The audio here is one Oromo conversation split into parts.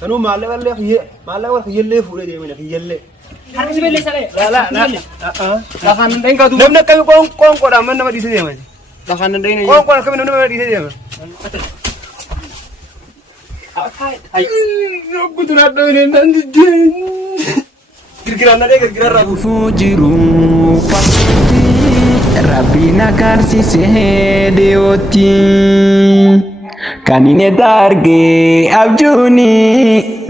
Sanuu maallaqa kiyyallee fuudhee deemina kiyyallee. Harki sibiillee saree. Lafaan danda'in kaatu. Namni akkamii qoonqoodhaan man nama dhiisee deema. Lafaan danda'in. Qoonqoon akkamii nama dhiisee deema. Guduraadhaa inni nan diddeen. Girgiraan na dhee girgirarraa Dhufuu jiru fakkiitti Rabbiin agarsiisee dhiyootti kan inni argee abjuuni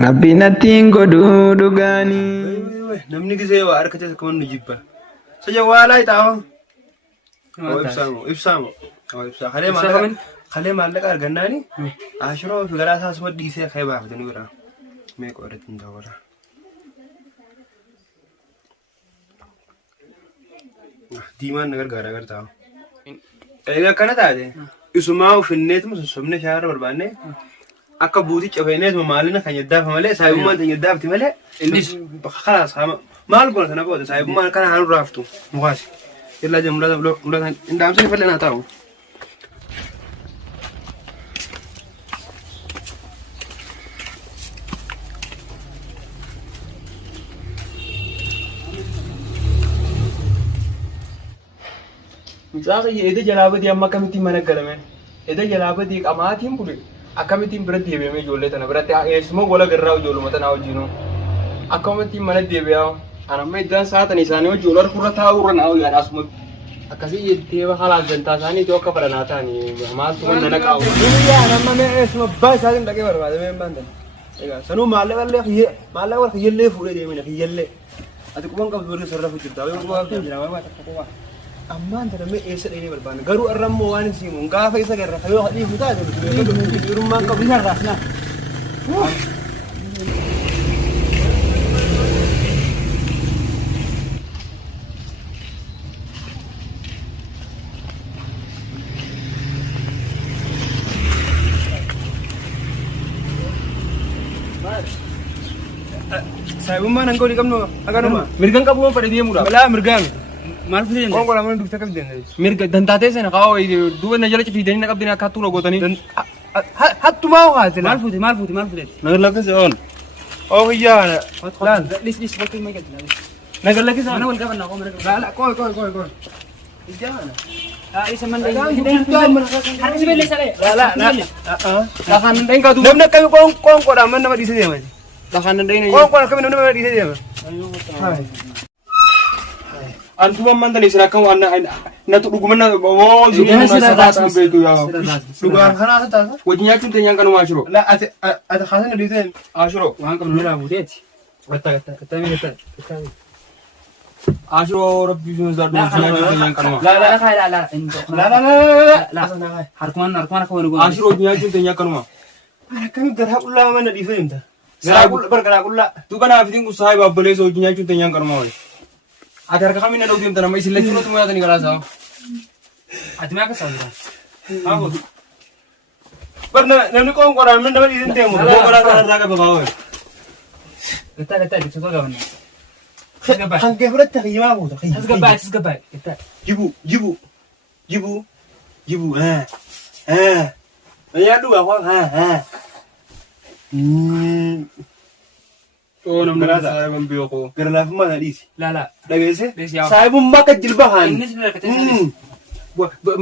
Rabbiin ittiin godhuu dhugaani. Namni gisee waa harka keessa kaman nu jibba. Sajja waa laa ixaawa. Ibsaamu. Kalee maallaqa argannaani ashiroo fi garaa isaas dhiisee ka'ee baafatanii bira. Mee qoodatti hin daawwata. Diimaan na gargaara gartaa. Egaa akkana taate isumaa ufinneetuma sossobne shaara barbaanne akka buutii cafeeneetuma maalina kan yaddaafa malee saayibummaan kan yaddaafti malee innis khalaas maal goona sana booda saayibummaan kana haanu raaftu mukaasi. Illaa jee mul'ata indaamsanii fallee naa taa'u. Mucaa eda jalaabatii amma akkamittiin mana galame? Eda jalaabatii qamaatiin bule akkamittiin biratti deebi'ame ijoollee tana biratti eessuma gola garraa ijoolluma tanaa wajjinu akkamittiin mana deebi'aa anamma iddaan saatanii isaanii wajjin wal harkurra taa'urra naa'u yaadhaasuma akkasii jettee halaal gantaa isaanii iddoo akka fadhanaa ta'anii maaltu wanta naqaa'u. Anamma mee eessuma abbaa isaatiin dhaqee barbaadamee hin baantan. Egaa sanuu maallaqa kiyyallee fuudhee deemina kiyyallee. Ati quban qabdu warri sarrafu jirta. Ammaan tana mee eessa dhaqee barbaadna garuu arrammoo waan hin siimuun gaafa isa garra kayoo hadhiifu taate durummaan qabu isa raasnaa. Saayibummaan hanga olii qabnu akkanuma. Mirgan qabu waan fadhe deemuudha. Balaa mirgaan. Maal fudhee jenna? Qoonqoo lamaan dubta qabdi dandeessu. Mirga dantaatee sana kaawaa duuba na jala cifiidanii na qabdanii akka hattuura gootanii. Hattumaa haati Maal fuute? nagar lakkisa ool. Oo hiyyaa laal. Lis bakka hin magalti. Nagar lakkisa Mana wal qabanna qoma nagar. laala qoy. Ijjaana. Isa man harki sibiillee saree. Lafaan danda'in kaatu. Namni akkamii qoonqoodhaan man nama dhiisee deema. Lafaan danda'in. Qoonqoon akkamii nama dhiisee deema. Antuman mantani sira kan wannan na tudu kuma na zuwa na sa beto ya duga kana ta wajin ya tunta yan kanu ashiro la ata khasan da dai ashiro Waan qabnu nira buuteeti. kata me ta Ashiro rabbi sun zardu wajin ya tunta yan kanu. la Harkuman akka wani goon. ashiro wajin ya tunta yan kanu ana kan gara ulla mana di fahimta gara ulla barkara ulla Tu kana fitin ku sahiba abbale so wajin ya tunta yan kanu wali. Ada harga kami nak udah tanam isi lagi tu semua tadi kalau sah. Ati mana kesal tu? Aku. barna namni qoonqoodhaan man nama dhiisee deemu qoonqoodhaan kanarraa qaba baawwe Kita itu coba kawan. hangee fudhatte hiyyamaa buuta Segabai. Kita. jibu yaadu waa Oh nam Berada. saya membiok ko. gara laafummaa na dhiisi Lala. dhageesse Desi yaw. saayibummaa akka jilbahaan Ini sudah kata.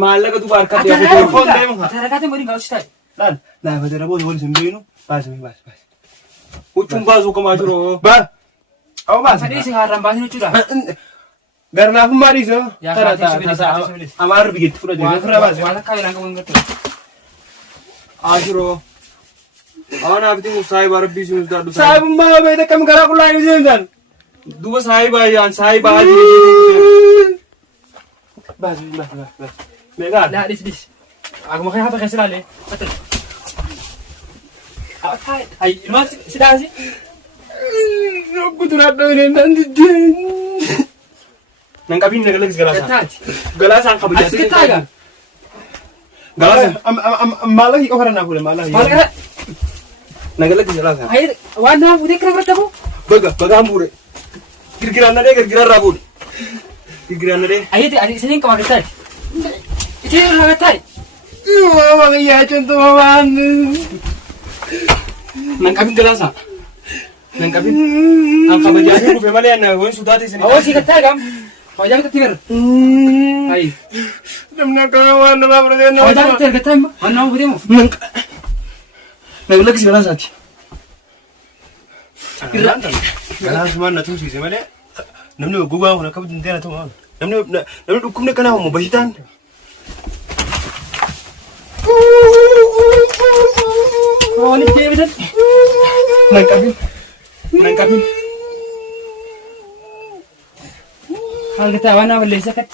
maallaqa tu harka Ada kata mau tinggal ustaz. laal laafate raboota walis hin beeknu baas Ucung basu ke majuro. baas awo baas Tadi sih haram basin ucu dah. gara laafummaa dhiisi Ya, kata amaarri bigeetti fudhate fira baas Wala kau yang kamu ngerti. ashiro Awan abdi musai barbi sunu dah dusa. saayibummaa beekte kam garaa qullaa hin seentan Dua sahiba yang sahiba aja. baas meeqaa Nah, dis. Aku makan apa kasih lale. Betul. Ay, mas sudah sih. Guduraadhaa inni nan diddeen nan qabiin nagalakis galaasaa Ketat. galaasaan qabu As ketaga. galaasaan maallaqi qofa irraa fuudhe maallaqi Malah nagalakis galaasaa air warna udah kira bertemu. bagaan fuudhe girgiraan nadhee girgirarraa fuudhe girgiraan nadhee Ayo adik sini kau ketat. Itu yang ketat. waaqayyaa cuntumamaan Nangkapin galasa. Nangkapin. Ang kabajaan ko malee na won sudati sini. Awas ikat tagam. Wajah kita tiber. Hai. Namna kawan nama berada na. Wajah kita tiber gatam. Mana mau demo? Naglagay si galasa ati. Galas mana tu sih malee. Namni gubaw na kabin din na to. Namni dukum na kana mo basitan. Oh, ni dia betul. Nangkapin. Hal kita wana boleh sekat.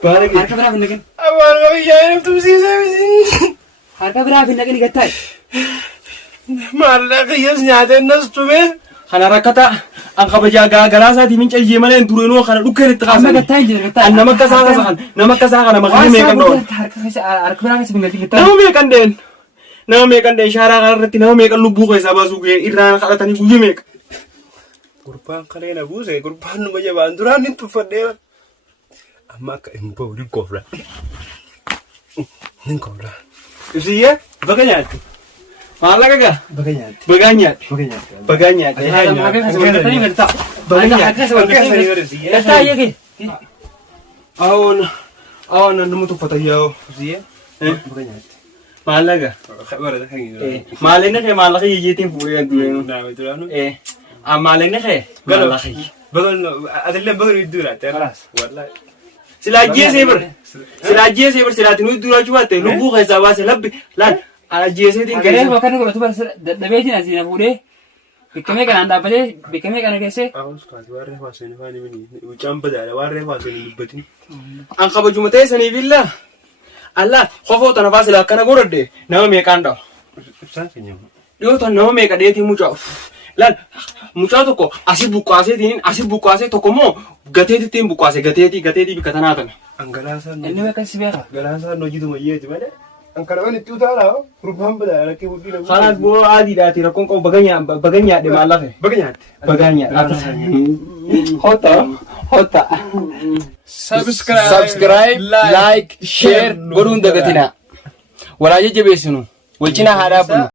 Balik. Harga berapa nih kan? Awan kami jangan tu sih sih. Harga berapa nih kan gatai? Malah kaya nyata nas tu me. Kana rakata ang kabajaga galasa di mincha jemale tureno kana dukkene Amma takasa. gatai je gatai. An nama kasaka nama kami mekan do. Harga berapa sih tinggal kita? Nama mekan den shara karati nama mekan lubu ko sabasu ge irana kala tani buye mek. Kurban kale na buse kurban no baja banduran itu fadela. Amma ka impo di kofra. Nin kofra. Usiya baganya. Mala kaga? Baganya. Baganya. Baganya. Harga sebenarnya tadi nggak tahu. Baganya. Harga sebenarnya. Gatai ya ke? Awon namu tu fatayao. Usiya. Baganya. Mala ka? Khabar dah hangi. Mala na kay mala kay yitin puri ang dulo. Na betul anu. Mala na kay. Mala kay. Bagal adalah bagal itu lah. Terus. Wallahi. Sila jese ber sila tinu dura chuwa te lubu kay sabase labbi lan jese din Kalian kay. bukan kalau tuh dapat sih nasi nabude. Bikame kan anda apa bikame kan kese. Awon sekali warre faseni fani mini. Ucam pada warre faseni betin. Ang kabajumate sani villa. Allah khofo tan basila kana gorode nama me kanda. Sa kenyam. Yo tan nama me kadeti mucha. Lan mucha to ko asibu ko ase to ko mo gateti tim buko ase gateti bikatanatan. Anggalasa no. Ini mereka sih biar. Galasa no jitu maye tu mana? Angkara wani tu tala. Rupam pada laki budi na. Khalas bo adi dati rakon ko baganya de malafe. Baganya. Hota. Subscribe, like, share, gorun dagatina. Wala jebe sunu. Walchina hada pun.